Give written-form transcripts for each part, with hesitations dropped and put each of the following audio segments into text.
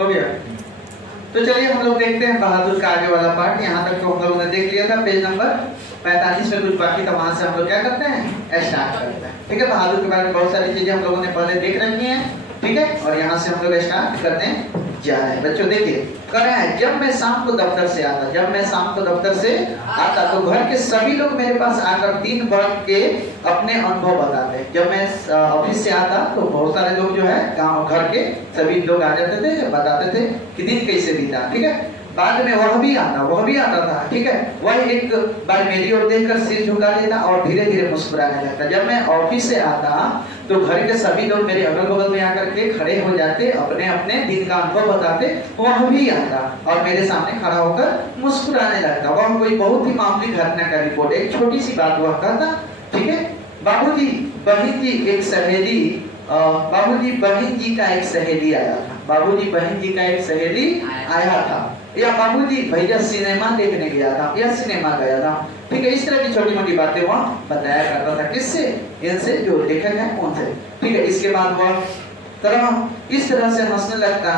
हो गया। तो चलिए हम लोग देखते हैं बहादुर का आगे वाला पार्ट। यहाँ तक तो हम लोगों ने देख लिया था, पेज नंबर 45 में कुछ बाकी था, वहां से हम लोग क्या करते हैं, स्टार्ट करते हैं। ठीक है, बहादुर के बारे में बहुत सारी चीजें हम लोगों ने पहले देख रखी हैं। ठीक है, और यहाँ से हम लोग स्टार्ट करने जा रहे हैं। बच्चों देखिए, कर रहे हैं, जब मैं शाम को दफ्तर से आता, जब मैं शाम को दफ्तर से आता तो घर के सभी लोग मेरे पास आकर दिन भर के अपने अनुभव बताते। जब मैं ऑफिस से आता तो बहुत सारे लोग जो है गांव घर के सभी लोग आ जाते थे, बताते थे कि दिन कैसे बीता। ठीक है, बाद में वह भी आता था। ठीक है, वह एक बार मेरी ओर देखकर सिर झुका लेता और धीरे धीरे मुस्कुराने लगता। जब मैं ऑफिस से आता तो घर के सभी लोग मेरे अगल बगल में आकर के खड़े हो जाते, अपने अपने दिन का अनुभव बताते। वह भी आता और मेरे सामने खड़ा होकर मुस्कुराने लगता। वह कोई बहुत ही मामूली घटना का रिपोर्ट, एक छोटी सी बात वह कहता। ठीक है, बाबूजी बहन जी एक सहेली, बाबूजी बहन जी का एक सहेली आया था, बाबूजी बहन जी का एक सहेली आया था, या बाबूजी भैया सिनेमा देखने गया था, या सिनेमा गया था। ठीक है, इस तरह की छोटी मोटी बातें वहाँ बताया करता था। किससे? इनसे, जो लेखक है उनसे। ठीक है, इसके बाद वह इस तरह से हंसने लगता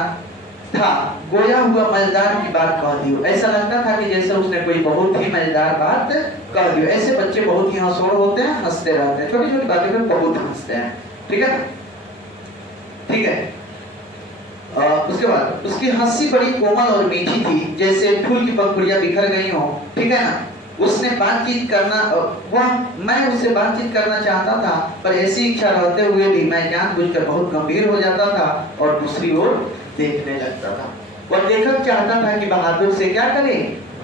था, गोया हुआ मजेदार की बात कह दी। ऐसा लगता था कि जैसे उसने कोई बहुत ही मजेदार बात कह दी। ऐसे बच्चे बहुत ही हंसोड़ होते हैं, हंसते रहते हैं, छोटी छोटी बातें पर बहुत हंसते हैं। ठीक है, ठीक है। उसके बाद उसकी हंसी बड़ी कोमल और मीठी थी, जैसे फूल की पंखुड़ियां बिखर गई हो। ठीक है ना, उसने बातचीत करना, मैं उससे बातचीत करना चाहता था, पर ऐसी इच्छा रहते हुए भी मैं जानबूझकर बहुत गंभीर हो जाता था और दूसरी ओर देखने लगता था। और लेखक चाहता था कि बहादुर से क्या करे,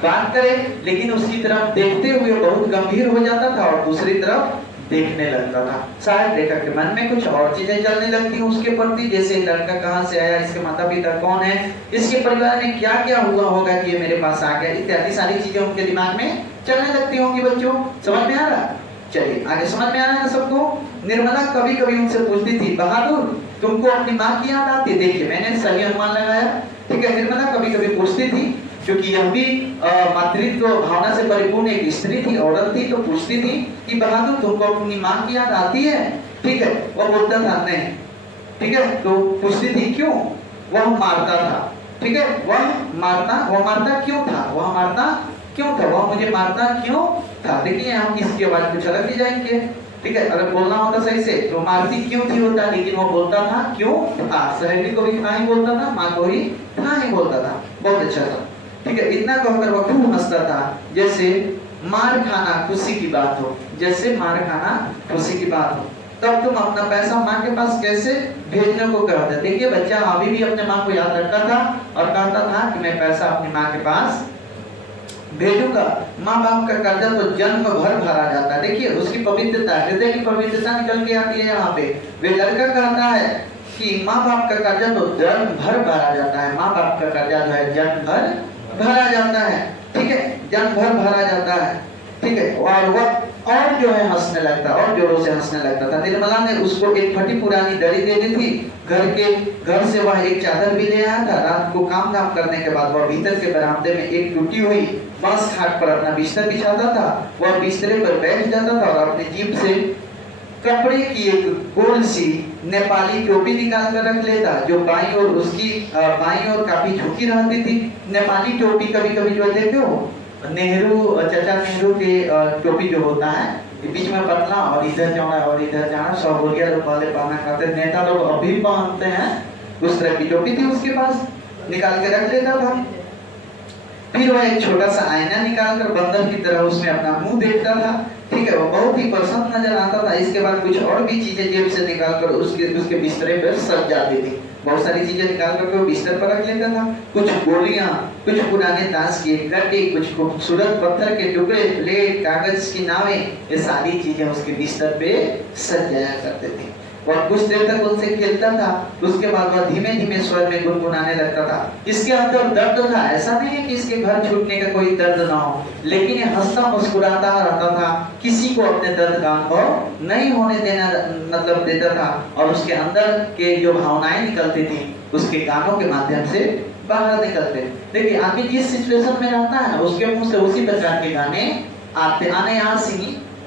बात करे, लेकिन उसकी तरफ देखते हुए बहुत गंभीर हो जाता था और दूसरी तरफ देखने लगता था। शायद लेखक के मन में कुछ और चीजें चलने लगती हैं उसके प्रति, जैसे लड़का कहाँ से आया, इसके माता पिता कौन है, इसके परिवार में क्या क्या हुआ होगा कि ये मेरे पास आ गया, इत्यादि सारी चीजें उनके दिमाग में चलने लगती होंगी। बच्चों समझ में आ रहा? चलिए आगे, समझ में आ रहा है सबको? निर्मला कभी कभी उनसे पूछती थी, बहादुर तुमको अपनी माँ की याद आती है? देखिए मैंने सही अनुमान लगाया। ठीक है, निर्मला कभी कभी पूछती थी, क्योंकि यह भी मातृत्व भावना से परिपूर्ण एक स्त्री थी, औरत थी, तो पूछती थी कि बहादुर तुमको अपनी माँ की याद आती है? ठीक है, वह बोलता था नहीं। ठीक है, तो पूछती थी क्यों? वह मारता था। ठीक है, वह मारता क्यों था? वह मुझे मारता क्यों था? देखिए हम इसकी आवाज कुछ अलग ही जाएंगे। ठीक है, अगर बोलना होता सही से तो मारती क्यों थी होता, लेकिन वो बोलता था क्यों था। सहेली को भी था ही बोलता था, माँ को ही था ही बोलता था। बहुत अच्छा था। ठीक है, इतना कहकर वह खूब हंसता था, जैसे मार खाना खुशी की बात हो, जैसे मार खाना खुशी की बात हो। तब तुम अपना पैसा माँ के पास कैसे भेजने को कहते? देखिए बच्चा अभी भी अपने माँ को याद रखता था और कहता था कि मैं पैसा अपनी माँ के पास भेजूंगा। माँ बाप का कर्जा तो जन्म भर भरा जाता है। देखिए उसकी पवित्रता, हृदय की पवित्रता निकल के आती है यहाँ पे। वे लड़का कहता है कि माँ बाप का कर्जा तो जन्म भर भरा जाता है, माँ बाप का कर्जा जो है जन्म भर भरा जाता है। ठीक है, जन्म भर भरा जाता है। ठीक है, और वह और जो है हंसने लगता, और जोरों से हंसने लगता था। निर्मला ने उसको एक फटी पुरानी दरी दे दी थी। घर से वह एक चादर भी ले आया था। रात को काम धाम करने के बाद वह भीतर के बरामदे में एक टूटी हुई बांस खाट पर अपना बिस्तर बिछाता था। वह बिस्तरे पर बैठ जाता था और अपनी जीभ से कपड़े की एक गोल सी नेपाली टोपी निकाल कर रख लेता, जो बाईं ओर काफी झुकी रहती थी। नेपाली टोपी कभी कभी जो देखे हो, चाचा नेहरू के टोपी जो होता है, बीच में पतला और इधर चौड़ा और इधर चौड़ा, सब बोलिया लोग पहले पहना करते, नेता लोग अभी पहनते हैं, उस तरह की टोपी थी उसके पास, निकाल के रख लेता था। फिर वह एक छोटा सा आईना निकाल कर बंदर की तरह उसमें अपना मुंह देखता था। ठीक है, वो बहुत ही प्रसन्न नजर आता था। इसके बाद कुछ और भी चीजें जेब से निकाल कर उसके बिस्तरे पर सज जाती थी। बहुत सारी चीजें निकाल कर वो बिस्तर पर रख लेता था। कुछ गोलियां, कुछ पुराने ताश के कट्टे, कुछ खूबसूरत पत्थर के टुकड़े, प्लेट, कागज की नावें, ये सारी चीजें उसके बिस्तर पे सज जाया करते थे। वह कुछ देर तक उनसे खेलता था। उसके बाद वह धीमे धीमे स्वर में गुनगुनाने लगता था। इसके अंदर दर्द था, ऐसा नहीं है कि इसके घर छूटने का कोई दर्द ना हो, लेकिन ये हंसता मुस्कुराता रहता था, किसी को अपने दर्द का अनुभव नहीं होने देना मतलब देता था, और उसके अंदर के जो भावनाएं निकलती थी उसके गानों के माध्यम से बाहर निकलते। देखिए आदमी जिस सिचुएशन में रहता है ना, उसके मुंह से उसी प्रकार के गाने आने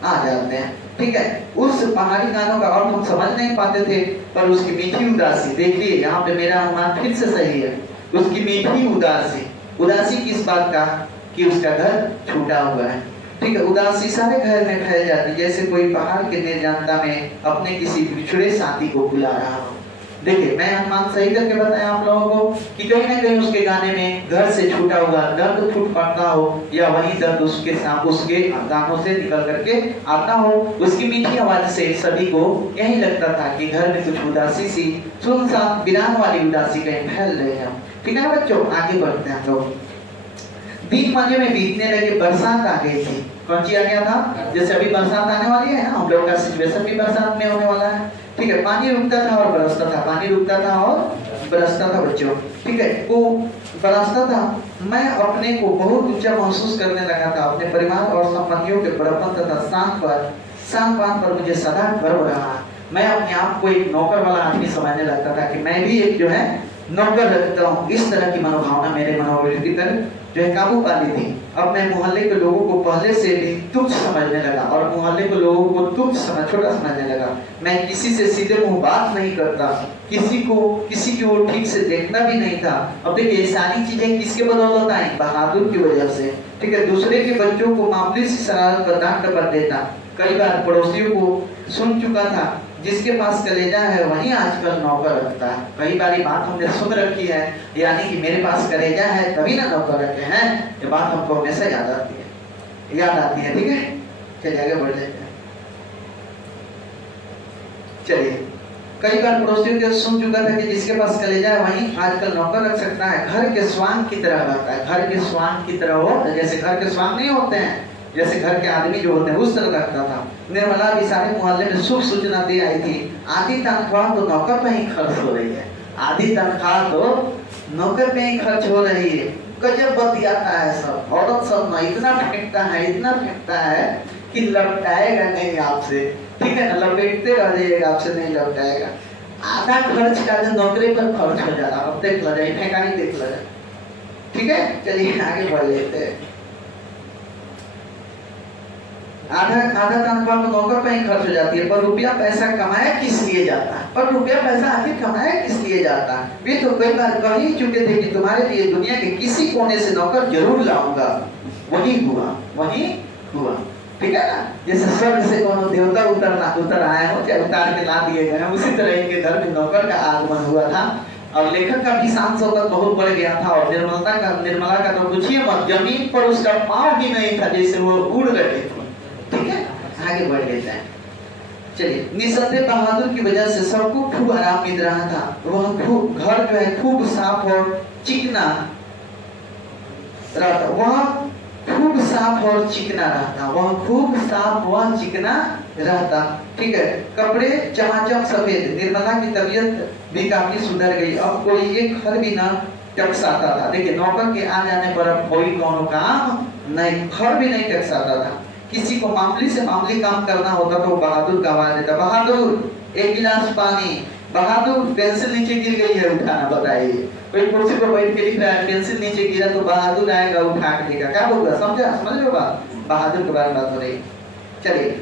आ जाते हैं। ठीक है, उस पहाड़ी गानों का अर्थ हम समझ नहीं पाते थे, पर उसकी मीठी उदासी, देखिए यहाँ पे मेरा अनुमान फिर से सही है, उसकी मीठी उदासी। उदासी किस बात का? कि उसका घर छूटा हुआ है। ठीक है, उदासी सारे घर में फैल जाती है, जैसे कोई पहाड़ के निर्जनता में अपने किसी बिछड़े साथी को बुला रहा हो। देखिए मैं अनुमान सही करके बताया आप लोगों को कि कहीं ना कहीं उसके गाने में घर से छूटा हुआ दर्द फूट पड़ता हो, या वही दर्द उसके गानों से निकल करके आता हो। उसकी मीठी आवाज से सभी को यही लगता था कि घर में कुछ उदासी सी, सुनसान वीरान वाली उदासी कहीं फैल रही है। ठीक है बच्चों, आगे बढ़ते हैं हम लोग। दिन मजे में बीतने लगे, बरसात आ गई थी। कौन सी आ गया था? जैसे अभी बरसात आने वाली है ना, हम लोग का सिचुएशन भी बरसात में होने वाला है। ठीक है, पानी रुकता था और बरसता था, पानी रुकता था और बरसता था बच्चों। ठीक है, वो बरसता था। मैं अपने को बहुत ऊंचा महसूस करने लगा था, अपने परिवार और संबंधियों के बड़प्पन तथा शान पर मुझे सदा गर्व रहा। मैं अपने आप को एक नौकर वाला आदमी समझने लगता था कि मैं भी एक जो है नौकर रखता हूँ। इस तरह की मनोभावना मेरे मनोवृत्ति पर जो है काबू पा ली थी। अब मैं मोहल्ले के लोगों को पहले से भी तुच्छ समझने लगा और मोहल्ले के लोगों को छोटा समझने लगा। मैं किसी से सीधे मुंह बात नहीं करता, किसी की ओर ठीक से देखना भी नहीं था। अब देखिए ये सारी चीजें किसके बदौलत आई? बहादुर की वजह से। ठीक है, दूसरे के बच्चों को मामूली सी शरारत पर डांट डपट देता। कई बार पड़ोसियों को सुन चुका था, जिसके पास कलेजा है वही आजकल नौकर रखता है। कई बार बात हमने सुन रखी है, यानी कि मेरे पास कलेजा है तभी ना नौकर रखे हैं। ये बात हमको हमेशा याद आती है। ठीक है, चलिए आगे बढ़ जाते हैं। चलिए, कई बार पड़ोसियों के सुन चुका था कि जिसके पास कलेजा है वही आजकल नौकर रख सकता है। घर के स्वांग की तरह रहता है, घर के स्वांग की तरह हो, जैसे घर के स्वांग नहीं होते हैं, जैसे घर के आदमी जो होते हैं उस तरह रखता था। निर्मला भी सारे मोहल्ले में शुभ सूचना दे आई थी। आधी तनख्वाह तो नौकर पे ही खर्च हो रही है, आधी तनख्वाह तो नौकर पे ही खर्च हो रही है। गजब बतियाता है सब, औरत सब ना इतना फेंकता है कि लपटाएगा नहीं आपसे। ठीक है ना, लपेटते रह जाइएगा, आपसे नहीं लपटाएगा। आधा खर्च का जो नौकरी पर खर्च हो जा रहा है, अब देख लो जाए, फेंका ही देख लो जाए। ठीक है, चलिए आगे बढ़ लेते हैं। आधा तनख्वाह तो नौकर पे ही खर्च हो जाती है, पर रुपया पैसा कमाया किस लिए जाता है? पर रुपया पैसा आखिर कमाया किस लिए जाता है? वे तो कई बार कह ही चुके थे कि तुम्हारे लिए दुनिया के किसी कोने से नौकर जरूर लाऊंगा। वही हुआ। ठीक है ना, जैसे स्वर्ग से कोनो देवता उतर आए हो, चाहे उतार के ला दिए गए, उसी तरह इनके घर में नौकर का आगमन हुआ था। और लेखक का भी शान शौकत बहुत बढ़ गया था, और निर्मला का तो पूछिए मत, जमीन पर उसका पाँव भी नहीं था, जैसे वो उड़ रहे थे। ठीक है, आगे बढ़ लेते हैं। चलिए, निसंदेह बहादुर की वजह से सबको खूब आराम मिल रहा था। वह खूब घर जो है खूब साफ और चिकना रहता। ठीक है, कपड़े चमाचम सफेद। निर्मला की तबीयत भी काफी सुधर गई। अब कोई एक खर भी ना टकसाता था। देखिए, नौकर के आ जाने पर अब कोई कोनो काम नहीं, खर भी नहीं टकसाता था। किसी को मामूली से मामूली काम करना होता तो बहादुर का आवाज देता, बहादुर एक गिलास पानी, बहादुर पेंसिल नीचे गिर गई है उठाना, बताइए। कोई कुर्सी पर बैठ के लिख रहा है, पेंसिल नीचे गिरा तो बहादुर आएगा उठा के देगा। क्या बोल रहा, समझ लो बात? बहादुर के बारे में बात हो रही। चलिए,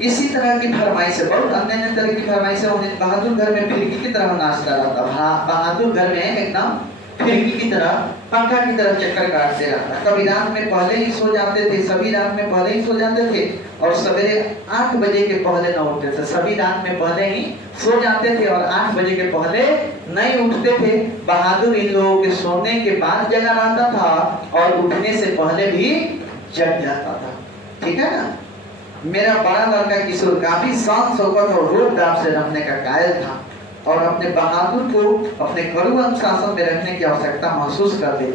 इसी तरह की फरमाइशें, बहुत अन्य तरह की फरमाइशें होने। बहादुर घर में फिरकी की तरह नाचता रहता। बहादुर घर में एकदम फिरकी की तरह, पंखा की तरह चक्कर काटते रहता। कभी रात में पहले ही सो जाते थे, सभी रात में पहले ही सो जाते थे, और सवेरे 8 बजे के पहले न उठते थे। सभी रात में पहले ही सो जाते थे और 8 बजे के पहले नहीं उठते थे। बहादुर इन लोगों के सोने के बाद जगा रहता था और उठने से पहले भी जग जाता था। ठीक है ना, मेरा बड़ा लड़का किशोर काफी शान शौकत और रोब दाब से रखने का कायल था, और अपने बहादुर को अपने कड़ू अनुशासन में रखने की आवश्यकता महसूस कर दी।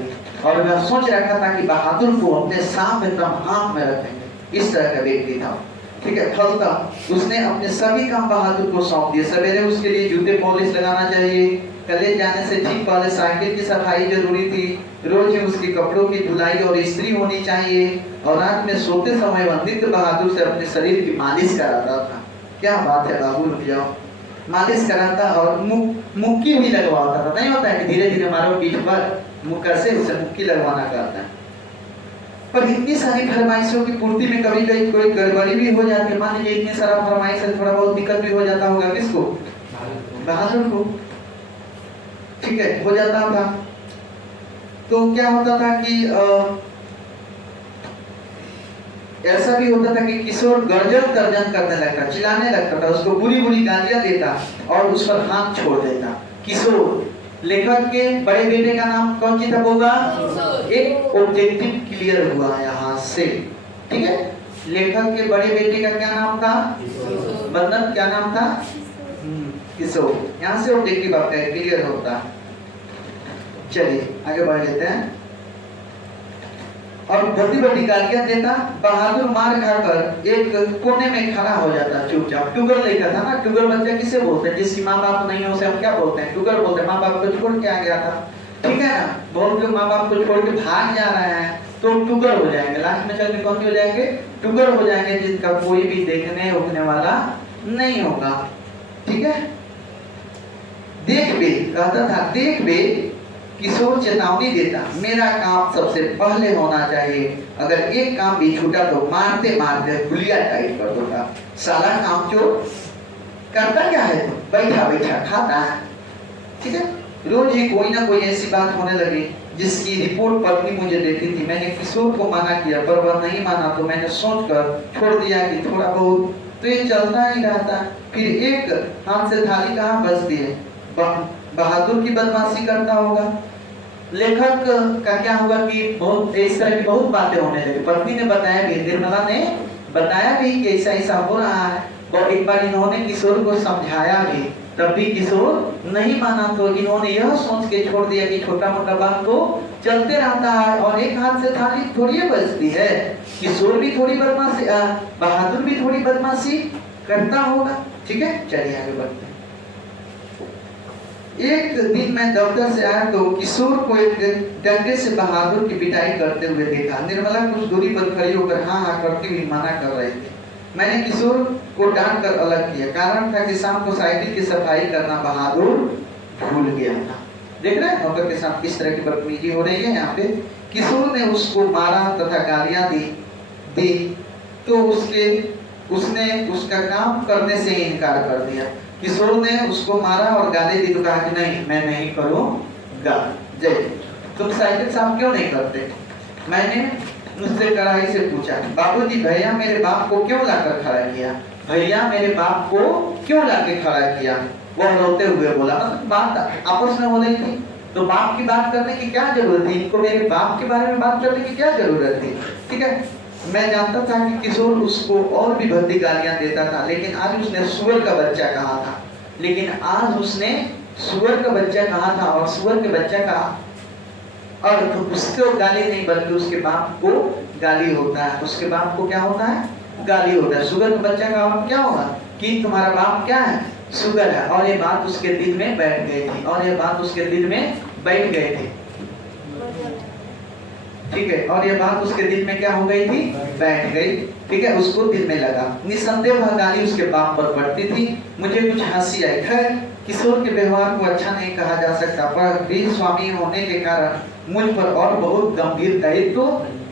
और मैं सोच रखा था कि बहादुर को अपने साथ एकदम हाथ में रखेंगे। इस तरह का व्यक्ति था। ठीक है, फलतः उसने अपने सभी काम बहादुर को सौंप दिए। सवेरे उसके लिए जूते पॉलिश लगाना चाहिए, कॉलेज जाने से ठीक पहले साइकिल की सफाई जरूरी थी, रोज ही उसके कपड़ों की धुलाई और इस्त्री होनी चाहिए, और रात में सोते समय वह नित्य बहादुर से अपने शरीर की मालिश कराता था। क्या बात है बाबू, रुक जाओ। मालिश कराता और मुक्की भी लगवाता था। नहीं होता है कि धीरे धीरे मारो पीठ पर, मुक्का से उसे मुक्की लगवाना करता है। पर इतनी सारी फरमाइशों की पूर्ति में कभी कभी कोई गड़बड़ी भी हो जाती है। मान लीजिए इतनी सारा फरमाइश है, थोड़ा बहुत दिक्कत भी हो जाता होगा, किसको? बहादुर को। ठीक है, हो जाता था। तो क्या होता था कि ऐसा भी होता था कि किशोर गर्जन तर्जन करने लगता, चिल्लाने लगता था, उसको बुरी बुरी गालियां देता और उस पर हाथ छोड़ देता। किशोर लेखक के बड़े बेटे का नाम कौन सी था होगा? एक ऑब्जेक्टिव क्लियर हुआ यहाँ से। ठीक है, लेखक के बड़े बेटे का क्या नाम था? बंदन। क्या नाम था? किशोर। यहाँ से ऑब्जेक्टिव आपका क्लियर होता। चलिए आगे बढ़ लेते हैं। और बड़ी बड़ी गालियां देता। बहादुर मार खाकर एक कोने में खड़ा हो जाता चुपचाप। टुगर लेखा था ना। टुगर बच्चा किसे बोलते हैं? जिसकी माँ बाप नहीं हो उसे हम क्या बोलते हैं? टुगर बोलते हैं। माँ बाप को छोड़ के आ गया था, ठीक है ना। बहुत लोग माँ बाप को छोड़ के भाग जा रहे हैं तो टुगर हो जाएंगे। लास्ट में चल के कौन हो जाएंगे? टुगर हो जाएंगे, जिनका कोई भी देखने उठने वाला नहीं होगा। ठीक है। देख बे कहता था, देख बे। किशोर चेतावनी देता, मेरा काम सबसे पहले होना चाहिए। अगर एक काम भी छूटा तो मारते मारते गुलिया टाइट कर दूंगा। साला काम चोर। करता क्या है? तो बैठा बैठा खाता है। ठीक है। रोज ही कोई ना कोई ऐसी बात होने लगी जिसकी रिपोर्ट पत्नी मुझे देती थी। मैंने किशोर को मना किया पर वह नहीं माना, तो मैंने सोचकर छोड़ दिया कि थोड़ा बहुत तो ये चलता ही रहता। फिर एक हाथ से थाली कहाँ बजती है। बहादुर की बदमाशी करता होगा। लेखक का क्या हुआ कि बहुत इस तरह की बहुत बातें होने लगी। पत्नी ने बताया भी, निर्मला ने बताया भी कि ऐसा ऐसा हो रहा है। और एक बार इन्होंने किशोर को समझाया भी, तब भी किशोर नहीं माना। तो इन्होंने यह सोच के छोड़ दिया कि छोटा मोटा बात तो चलते रहता है और एक हाथ से थाली थोड़ी बजती है। किशोर भी थोड़ी बदमाशी, बहादुर भी थोड़ी बदमाशी करता होगा। ठीक है, चलिए आगे बढ़ते हैं। एक दिन मैं दफ्तर से आया तो किशोर को एक डंडे से बहादुर की पिटाई करते हुए देखा। निर्मला कुछ दूरी पर खड़ी होकर हाँ हाँ करती हुई मना कर रही थी। मैंने किशोर को डांट कर अलग किया। कारण था कि शाम को साइकिल की सफाई करना बहादुर भूल गया था। देख रहे हैं नौकर के साथ किस तरह की बदतमीजी हो रही है। यहाँ पे किशोर ने उसको मारा तथा गालियां दी तो उसने उसका काम करने से इनकार कर दिया। किशोर ने उसको मारा और गाली दी तो कहा कि नहीं, मैं नहीं करूंगा। जय, तुम साइकिल साफ क्यों नहीं करते? मैंने मुझसे कड़ाई से पूछा, बाबूजी भैया मेरे बाप को क्यों लाकर खड़ा किया? भैया मेरे बाप को क्यों लाके खड़ा किया? वह रोते हुए बोला। मतलब बात आपस में हो रही थी तो बाप की बात करने की क्या जरूरत थी? इनको मेरे बाप के बारे में बात करने की क्या जरूरत थी? ठीक है। मैं जानता था कि किशोर उसको और भी भद्दी गालियां देता था, लेकिन आज उसने सुअर का बच्चा कहा था। और सुअर के बच्चा का अर्थ उसको गाली नहीं बल्कि उसके बाप को गाली होता है। उसके बाप को क्या होता है? गाली होता है। सुअर का बच्चा का अर्थ क्या होगा? कि तुम्हारा बाप क्या है? सुअर है। और ये बात उसके दिल में बैठ गई थी। ठीक है। और ये बात उसके दिल में क्या हो गई थी? बैठ गई। ठीक है, उसको दिल में लगा। निसंदेह वह गाली उसके बाप पर पड़ती थी। मुझे कुछ हंसी आई। खैर, किशोर के व्यवहार को अच्छा नहीं कहा जा सकता, पर वीर स्वामी होने के कारण मुझ पर और बहुत गंभीर दायित्व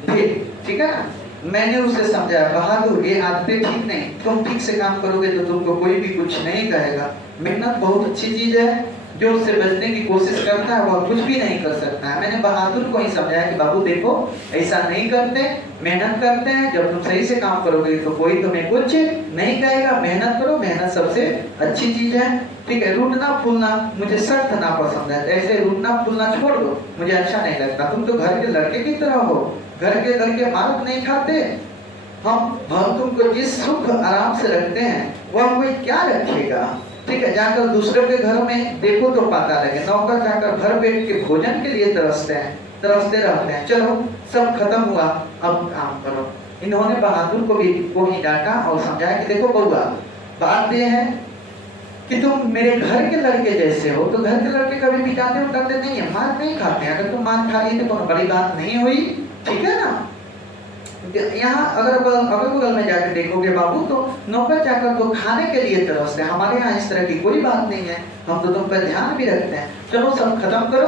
थे। ठीक है ना। मैंने उसे समझाया, बहादुर ये आदतें ठीक नहीं। तुम ठीक से काम करोगे तो तुमको कोई भी कुछ नहीं कहेगा। मेहनत बहुत अच्छी चीज है। जो उससे बचने की कोशिश करता है वह कुछ भी नहीं कर सकता है। मैंने बहादुर को ही समझाया कि बाबू देखो, ऐसा नहीं करते, मेहनत करते हैं। जब तुम सही से काम करोगे तो कोई तुम्हें कुछ नहीं कहेगा। मेहनत करो, मेहनत सबसे अच्छी चीज है। ठीक है। रूठना फूलना मुझे सख्त नापसंद है। ऐसे रूठना फूलना छोड़ दो, मुझे अच्छा नहीं लगता। तुम तो घर के लड़के की तरह हो, घर के लड़के मार नहीं खाते। हम तुमको जिस सुख आराम से रखते हैं वह कोई क्या रखेगा? ठीक है। जाकर दूसरे के घर में देखो तो पता लगे। नौकर जाकर भर पेट के भोजन के लिए तरसते रहते हैं। चलो सब खत्म हुआ, अब काम करो। इन्होंने बहादुर को ही डांटा और समझाया कि देखो बउआ, बात यह है कि तुम मेरे घर के लड़के जैसे हो। तो घर के लड़के कभी पिटाते उठाते नहीं है, मार नहीं खाते। अगर तुम मार खा लिए तो बड़ी बात नहीं हुई। ठीक है ना। यहाँ अगर बगल में जाकर देखोगे बाबू तो नौकर चाकर तो खाने के लिए तरसते हैं। हमारे यहाँ इस तरह की कोई बात नहीं है। हम तो तुम पर ध्यान भी रखते हैं। चलो सब खत्म करो,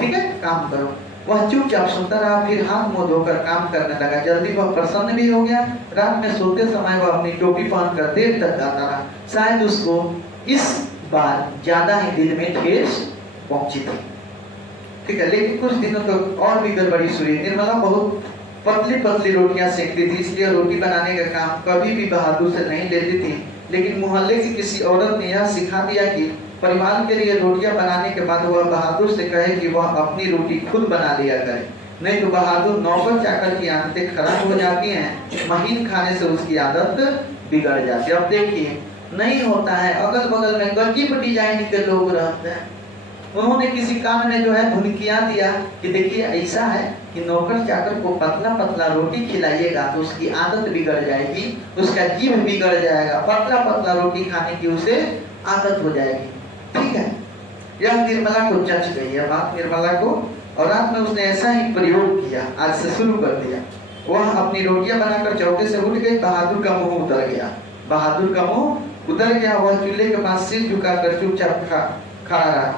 ठीक है, काम करो। वह चुपचाप सुनता रहा, फिर हाथ मुंह धोकर काम करने लगा। जल्दी वह प्रसन्न भी हो गया। रात में सोते समय वह अपनी टोपी पहनकर देर तक गाता रहा। शायद उसको इस बार ज्यादा ही दिल में ठेस पहुंची थी। ठीक है, लेकिन कुछ दिनों तक और भी गड़बड़ी हुई। निर्मला बहुत पतली पतली रोटियां सेकती थी, इसलिए रोटी बनाने का काम कभी भी बहादुर से नहीं लेती थी। लेकिन मोहल्ले की किसी औरत ने यह सिखा दिया कि परिवार के लिए रोटियां बनाने के बाद वह बहादुर से कहे कि वह अपनी रोटी खुद बना लिया करे, नहीं तो बहादुर नौकर चाकर की आदतें खराब हो जाती हैं। महीन खाने से उसकी आदत बिगड़ जाती है। अब देखिए, नहीं होता है, अगल बगल में गजीब डिजाइन के लोग रहते हैं। उन्होंने किसी काम में जो है धुनकिया दिया कि देखिए ऐसा है कि नौकर चाकर को पतला पतला रोटी खिलाइएगा तो उसकी आदत बिगड़ जाएगी, उसका जीभ बिगड़ जाएगा, पतला पतला रोटी खाने की उसे आदत हो जाएगी। ठीक है, यह निर्मला को जच गई है बात निर्मला को, और रात में उसने ऐसा ही प्रयोग किया, आज से शुरू कर दिया। वह अपनी रोटियां बनाकर चौके से उठ गई। बहादुर का मुंह उतर गया, बहादुर का मुंह उतर गया। वह चूल्हे के पास सिर झुकाकर चुपचाप खड़ा रहा।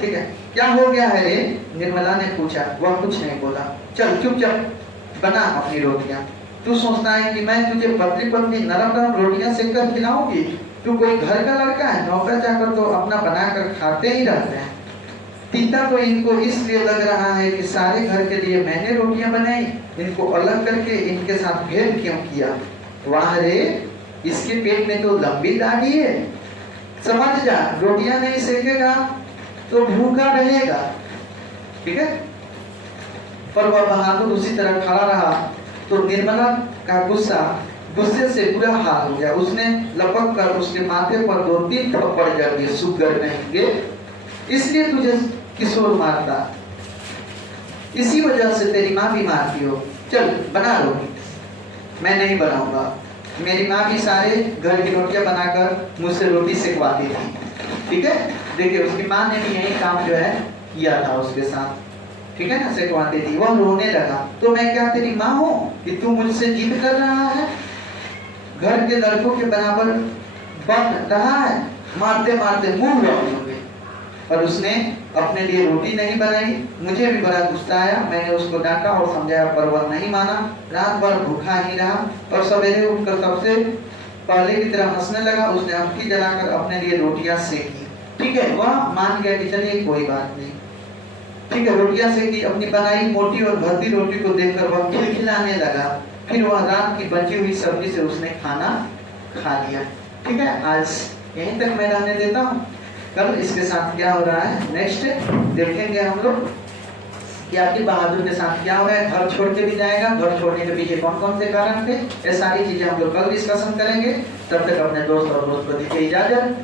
ठीक है, क्या हो गया है रे? निर्मला ने पूछा। वह कुछ नहीं बोला। चल चुपचाप बना अपनी रोटियां। तू सोचता है कि मैं तुझे पतली पतली नरम नरम रोटियां सेक कर खिलाऊंगी? तू कोई घर का लड़का है? नौकर चाकर तो अपना बनाकर खाते ही रहते हैं। पिता तो इनको इसलिए लग रहा है कि सारे घर के लिए मैंने रोटियां बनाई, इनको अलग करके इनके साथ भेद क्यों किया? वाह रे, इसके पेट में तो लंबी दाढ़ी है। समझ जा, रोटियां नहीं सेकेगा तो भूखा रहेगा। ठीक है, पर वह बहादुर उसी तरह खड़ा रहा तो निर्मला का गुस्से से बुरा हाल हो गया। उसने लपक कर उसके माथे पर 2-3 थप्पड़ जड़ दिए। सुगर कहेंगे, इसलिए तुझे किशोर मारता, इसी वजह से तेरी माँ भी मारती हो। चल बना रोटी। मैं नहीं बनाऊंगा। मेरी माँ भी सारे घर की रोटियां बनाकर मुझसे रोटी सेकवाती थी। ठीक है, देखिए उसकी माँ ने भी यही काम जो है किया था उसके साथ। ठीक है ना, सेकवाती थी। वह रोने लगा। तो मैं क्या तेरी माँ हूँ कि तू मुझसे जिद कर रहा है? घर के लड़कों के बराबर बन रहा है? मारते मारते मुंह रौनी हो गई। पर उसने अपने लिए रोटी नहीं बनाई। मुझे भी बड़ा गुस्सा आया। मैंने उसको डांटा और समझाया, पर वह नहीं माना। रात भर भूखा ही रहा और सवेरे उठकर सबसे पहले की तरह हंसने लगा। उसने अमठी जलाकर अपने लिए रोटियां सेकी। ठीक है, वह मान गया कि चलिए कोई बात नहीं। ठीक है, रोटियां सेकी। अपनी बनाई मोटी और भरती रोटी को देखकर वह खिलखिलाने लगा। फिर वह रात की बची हुई सब्जी से उसने खाना खा लिया। ठीक है, आज यहीं तक मैं रहने देता हूँ। कल इसके साथ क्या हो रहा है नेक्स्ट देखेंगे हम लोग कि आखिर बहादुर के साथ क्या हो रहा है। घर छोड़ के भी जाएगा, घर छोड़ने के पीछे कौन कौन से कारण थे, ये सारी चीजें हम लोग कल डिस्कशन करेंगे। तब तक अपने दोस्त और दोस्त को दीजिए इजाजत।